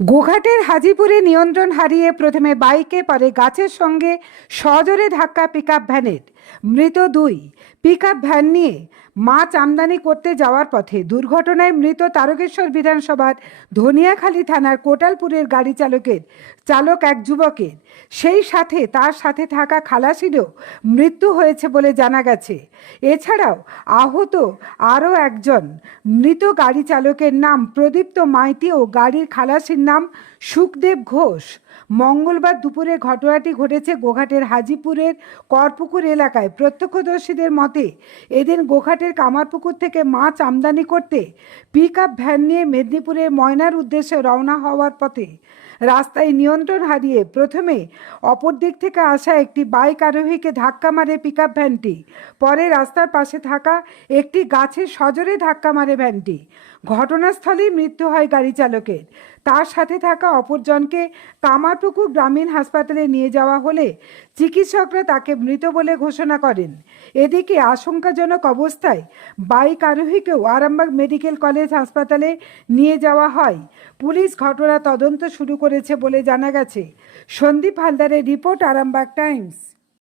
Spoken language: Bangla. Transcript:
গোঘাটের হাজিপুরে নিয়ন্ত্রণ হারিয়ে প্রথমে বাইকে পরে গাছের সঙ্গে সজোরে ধাক্কা পিকআপ ভ্যানের। মৃত দুই। পিকআপ ভ্যান নিয়ে মাছ আমদানি করতে যাওয়ার পথে দুর্ঘটনায় মৃত তারকেশ্বর বিধানসভার ধনিয়াখালী থানার কোটালপুরের গাড়ি চালকের চালক এক যুবকের। সেই সাথে তার সাথে থাকা খালাসিরও মৃত্যু হয়েছে বলে জানা গেছে। এছাড়াও আহত আরও একজন মৃত গাড়ি চালকের নাম প্রদীপ্ত মাইতি ও গাড়ির খালাসির নাম সুখদেব ঘোষ। মঙ্গলবার দুপুরে ঘটনাটি ঘটেছে গোঘাটের হাজিপুরের করপুকুর এলাকায়। প্রত্যক্ষদর্শীদের মতে, এদিন গোঘাটের কামারপুকুর থেকে মাছ আমদানি করতে পিক ভ্যান নিয়ে মেদিনীপুরের ময়নার উদ্দেশ্যে রওনা হওয়ার পথে রাস্তায় নিয়ন্ত্রণ হারিয়ে প্রথমে অপর দিক থেকে আসা একটি বাইক আরোহীকে ধাক্কা মারে পিকআপ ভ্যানটি পরে রাস্তার পাশে থাকা একটি গাছের সজোরে ধাক্কা মারে ভ্যানটি ঘটনাস্থলেই মৃত্যু হয় গাড়ি চালকের। তার সাথে থাকা অপরজনকে কামারপুকুর গ্রামীণ হাসপাতালে নিয়ে যাওয়া হলে চিকিৎসকরা তাকে মৃত বলে ঘোষণা করেন। এদিকে আশঙ্কাজনক অবস্থায় বাইক আরোহীকেও আরামবাগ মেডিকেল কলেজ হাসপাতালে নিয়ে যাওয়া হয়। পুলিশ ঘটনা তদন্ত শুরু করেছে বলে জানা গেছে। সন্দীপ হালদারের রিপোর্ট আরামবাগ টাইমস।